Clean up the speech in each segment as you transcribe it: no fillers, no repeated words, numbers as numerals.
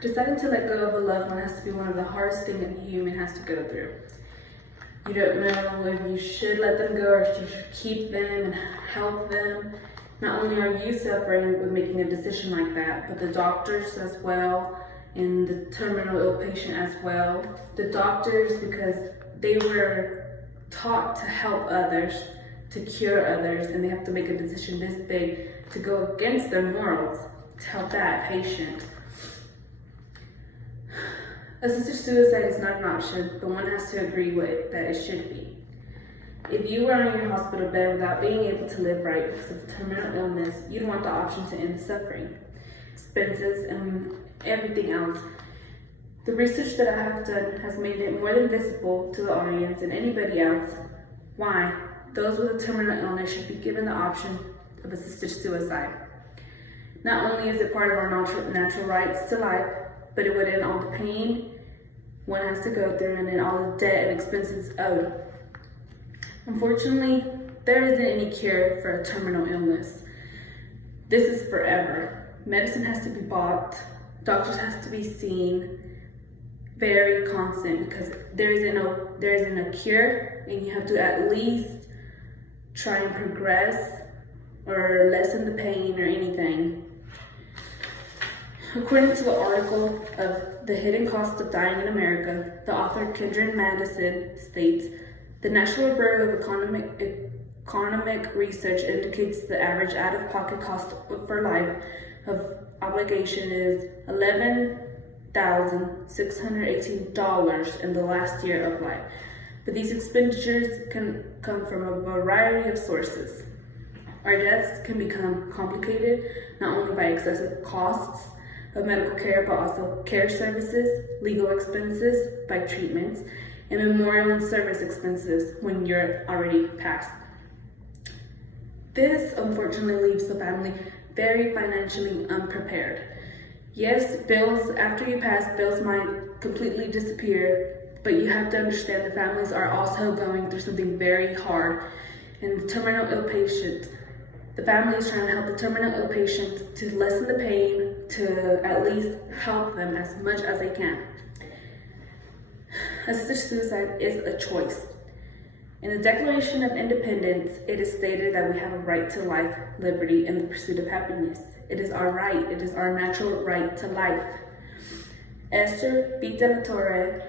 Deciding to let go of a loved one has to be one of the hardest things a human has to go through. You don't know if you should let them go or if you should keep them and help them. Not only are you suffering with making a decision like that, but the doctors as well, and the terminal ill patient as well. The doctors, because they were taught to help others, to cure others, and they have to make a decision this big to go against their morals to help that patient. Assisted suicide is not an option, but one has to agree with that it should be. If you were on your hospital bed without being able to live right because of terminal illness, you'd want the option to end suffering, expenses, and everything else. The research that I have done has made it more than visible to the audience and anybody else why those with a terminal illness should be given the option of assisted suicide. Not only is it part of our natural rights to life, but it would end all the pain one has to go through and then all the debt and expenses owed. Unfortunately, there isn't any cure for a terminal illness. This is forever. Medicine has to be bought, doctors have to be seen, very constant, because there isn't a cure, and you have to at least try and progress or lessen the pain or anything. According to the article of The Hidden Cost of Dying in America, the author Kendra Madison states, the National Bureau of Economic Research indicates the average out-of-pocket cost for life of obligation is $11,618 in the last year of life. But these expenditures can come from a variety of sources. Our deaths can become complicated not only by excessive costs of medical care, but also care services, legal expenses by treatments, and memorial and service expenses when you're already passed. This unfortunately leaves the family very financially unprepared. Yes, bills after you pass, bills might completely disappear, but you have to understand the families are also going through something very hard. And the terminal ill patient, the family is trying to help the terminal ill patient to lessen the pain, to at least help them as much as they can. Assisted suicide is a choice. In the Declaration of Independence, it is stated that we have a right to life, liberty, and the pursuit of happiness. It is our right. It is our natural right to life. Esther B. de la Torre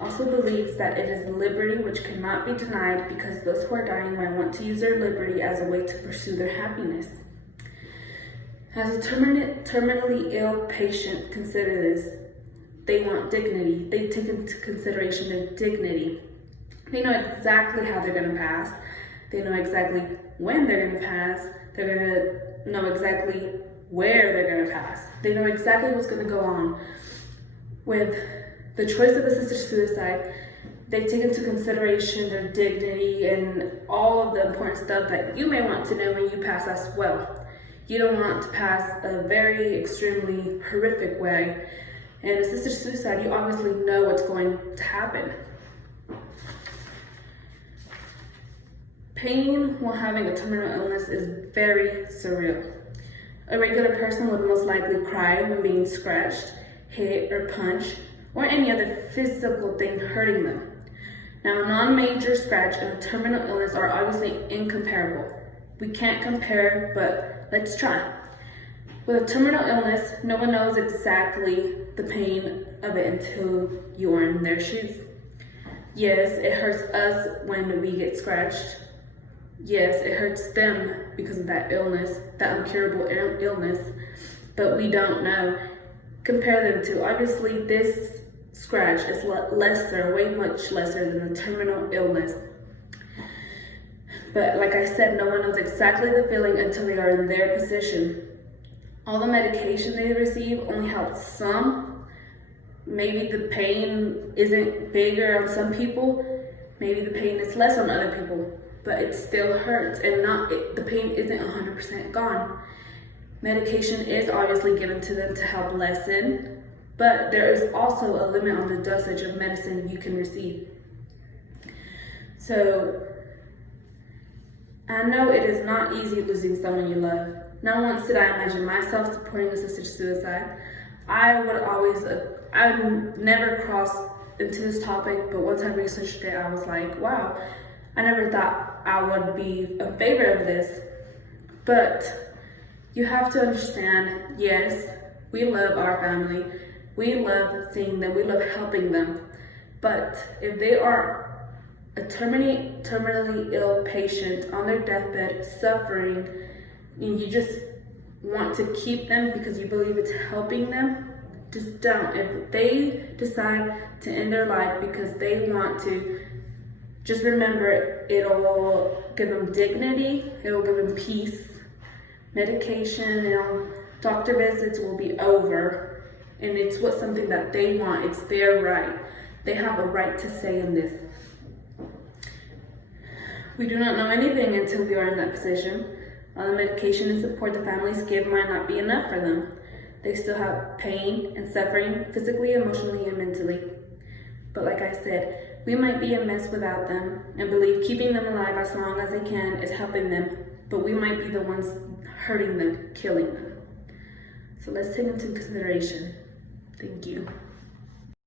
also believes that it is liberty which cannot be denied because those who are dying might want to use their liberty as a way to pursue their happiness. As a terminally ill patient, consider this. They want dignity. They take into consideration their dignity. They know exactly how they're going to pass. They know exactly when they're going to pass. They're going to know exactly where they're going to pass. They know exactly what's going to go on. With the choice of assisted suicide, they take into consideration their dignity and all of the important stuff that you may want to know when you pass as well. You don't want to pass a very extremely horrific way. And assisted suicide, you obviously know what's going to happen. Pain while having a terminal illness is very surreal. A regular person would most likely cry when being scratched, hit, or punched, or any other physical thing hurting them. Now, a non-major scratch and a terminal illness are obviously incomparable. We can't compare, but let's try. With a terminal illness, no one knows exactly the pain of it until you are in their shoes. Yes, it hurts us when we get scratched. Yes, it hurts them because of that illness, that incurable illness, but we don't know. Compare them to, obviously this scratch is lesser, way much lesser than the terminal illness. But like I said, no one knows exactly the feeling until they are in their position. All the medication they receive only helps some. Maybe the pain isn't bigger on some people. Maybe the pain is less on other people, but it still hurts and the pain isn't 100% gone. Medication is obviously given to them to help lessen, but there is also a limit on the dosage of medicine you can receive. So, I know it is not easy losing someone you love. Not once did I imagine myself supporting assisted suicide. I never crossed into this topic, but once I researched it, I was like, wow, I never thought I would be in favor of this. But you have to understand, yes, we love our family. We love seeing them. We love helping them. But if they are a terminally ill patient on their deathbed suffering, and you just want to keep them because you believe it's helping them, just don't. If they decide to end their life because they want to, just remember it'll give them dignity, it'll give them peace. Medication, doctor visits will be over, and it's something that they want. It's their right. They have a right to say in this. We do not know anything until we are in that position. The medication and support the families give might not be enough for them. They still have pain and suffering, physically, emotionally, and mentally. But like I said, we might be a mess without them and believe keeping them alive as long as they can is helping them, but we might be the ones hurting them, killing them. So let's take into consideration. Thank you.